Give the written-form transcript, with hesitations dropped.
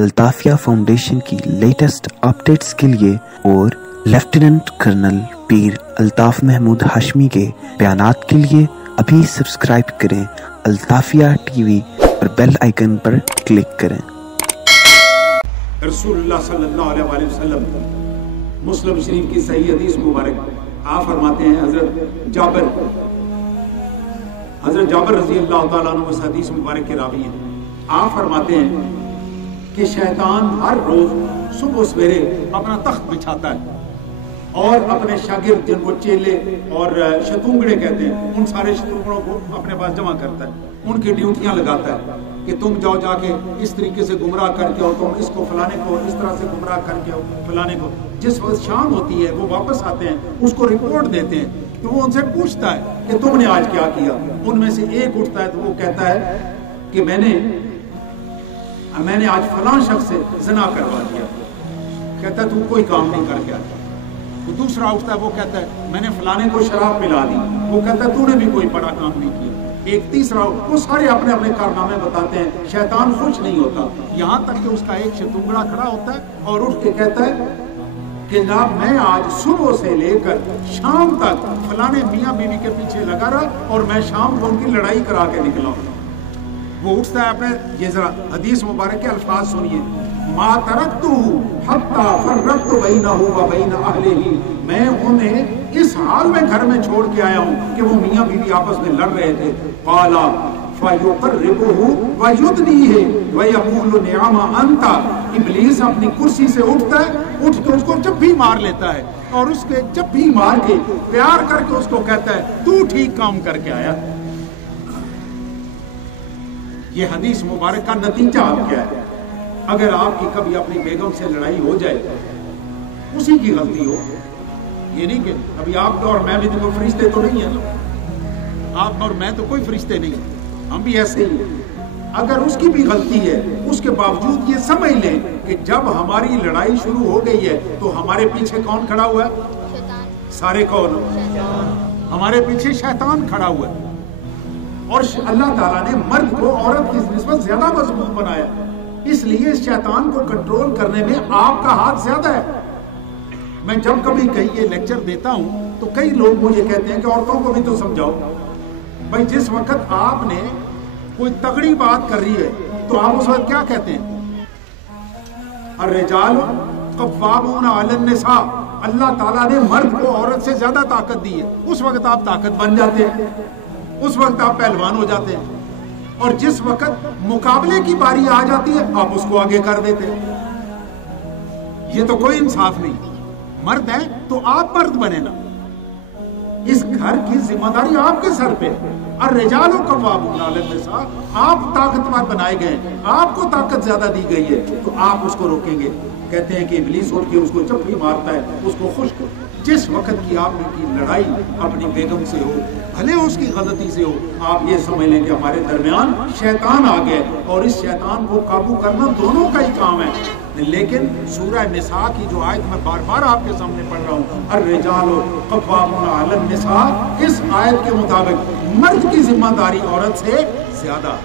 الطافیہ foundation کی latest updates کے لیے اور لیفٹیننٹ کرنل پیر الطاف محمود ہاشمی کے بیانات کے لیے ابھی سبسکرائب کریں الطافیہ ٹی وی اور بیل آئیکن پر کلک کریں۔ رسول اللہ صلی اللہ علیہ وآلہ وسلم مسلم شریف کی صحیح حدیث مبارک آپ فرماتے ہیں، حضرت جابر رضی اللہ تعالیٰ عنہ اس حدیث مبارک کے راوی ہیں۔ آپ فرماتے ہیں کہ شیطان ہر روز صبح سویرے اپنا تخت بچھاتا ہے اور اپنے شاگرد جن کو چیلے اور شتونگڑے کہتے ہیں ان سارے شتونگڑوں کو اپنے پاس جمع کرتا ہے، ان کی ڈیوٹیاں لگاتا ہے کہ تم جاؤ جا کے اس طریقے سے گمراہ کر کے، اور تم اس کو فلانے کو اس طرح سے گمراہ کر کے فلانے کو۔ جس وقت شام ہوتی ہے وہ واپس آتے ہیں، اس کو رپورٹ دیتے ہیں، تو وہ ان سے پوچھتا ہے کہ تم نے آج کیا کیا۔ ان میں سے ایک اٹھتا ہے تو وہ کہتا ہے کہ میں نے آج فلاں شخص سے زنا کروا دیا۔ کہتا ہے تو کوئی کام نہیں کر کے آتا۔ وہ دوسرا اٹھتا ہے، وہ کہتا ہے میں نے فلانے کو شراب پلا دی۔ وہ کہتا ہے تو نے بھی کوئی بڑا کام نہیں کیا۔ ایک تیسرا، وہ سارے اپنے اپنے کارنامے بتاتے ہیں۔ شیطان خوش نہیں ہوتا، یہاں تک کہ اس کا ایک شتونگڑا کھڑا ہوتا ہے اور اٹھ کے کہتا ہے کہ جناب میں آج صبح سے لے کر شام تک فلانے میاں بیوی کے پیچھے لگا رہا اور میں شام کو ان کی لڑائی کرا کے نکلا ہوں۔ وہ اٹھتا ہے اپنے، یہ ذرا حدیث مبارک کے الفاظ سنیے، ما ترکتہ حتی فرقت بینہ و بین اہلہ، میں انہیں اس حال میں گھر میں چھوڑ کے آیا ہوں کہ وہ میاں بیوی آپس میں لڑ رہے تھے۔ قال فیقربہ ویدنیہ ویقول نعم انت، ابلیس اپنی کرسی سے اٹھتا ہے، اٹھ کے اس کو جب بھی مار لیتا ہے اور اس کے جب بھی مار کے پیار کر کے اس کو کہتا ہے تو ٹھیک کام کر کے آیا۔ یہ حدیث مبارک کا نتیجہ آپ کیا ہے؟ اگر آپ کی کبھی اپنی بیگم سے لڑائی ہو جائے، اسی کی غلطی ہو، یہ نہیں کہ ابھی آپ اور میں بھی تو کوئی فرشتے تو نہیں ہیں نا، آپ اور میں تو کوئی فرشتے نہیں ہیں، ہم بھی ایسے ہی ہیں۔ اگر اس کی بھی غلطی ہے، اس کے باوجود یہ سمجھ لیں کہ جب ہماری لڑائی شروع ہو گئی ہے تو ہمارے پیچھے کون کھڑا ہوا ہے؟ سارے کون؟ ہمارے پیچھے شیطان کھڑا ہوا ہے۔ اور اللہ تعالیٰ نے مرد کو عورت کی نسبت زیادہ مضبوط بنایا، اس لیے شیطان کو کنٹرول کرنے میں آپ کا ہاتھ زیادہ ہے۔ میں جب کبھی کہیں یہ لیکچر دیتا ہوں تو کئی لوگ مجھے کہتے ہیں کہ عورتوں کو بھی تو سمجھاؤ۔ بھائی جس وقت آپ نے کوئی تگڑی بات کر رہی ہے تو آپ اس وقت کیا کہتے ہیں؟ الرجال قوامون علی النساء، اللہ تعالیٰ نے مرد کو عورت سے زیادہ طاقت دی ہے، اس وقت آپ طاقت بن جاتے ہیں، اس وقت آپ پہلوان ہو جاتے ہیں، اور جس وقت مقابلے کی باری آ جاتی ہے آپ اس کو آگے کر دیتے ہیں۔ یہ تو کوئی انصاف نہیں۔ مرد ہیں تو آپ مرد بنے نا، اس گھر کی ذمہ داری آپ کے سر پہ ہے۔ الرجال قوامون علی النساء، آپ طاقتور بنائے گئے، آپ کو طاقت زیادہ دی گئی ہے تو آپ اس کو روکیں گے۔ کہتے ہیں کہ ابلیس اٹھ کے اس کو جب بھی مارتا ہے اس کو خوش کرو۔ جس وقت کی آپ کی لڑائی اپنی بیگم سے ہو، بھلے اس کی غلطی سے ہو، آپ یہ سمجھ لیں کہ ہمارے درمیان شیطان آ گئے اور اس شیطان کو قابو کرنا دونوں کا ہی کام ہے۔ لیکن سورہ نساء کی جو آیت میں بار بار آپ کے سامنے پڑھ رہا ہوں، الرجال قوامون علی النساء، اس آیت کے مطابق مرد کی ذمہ داری عورت سے زیادہ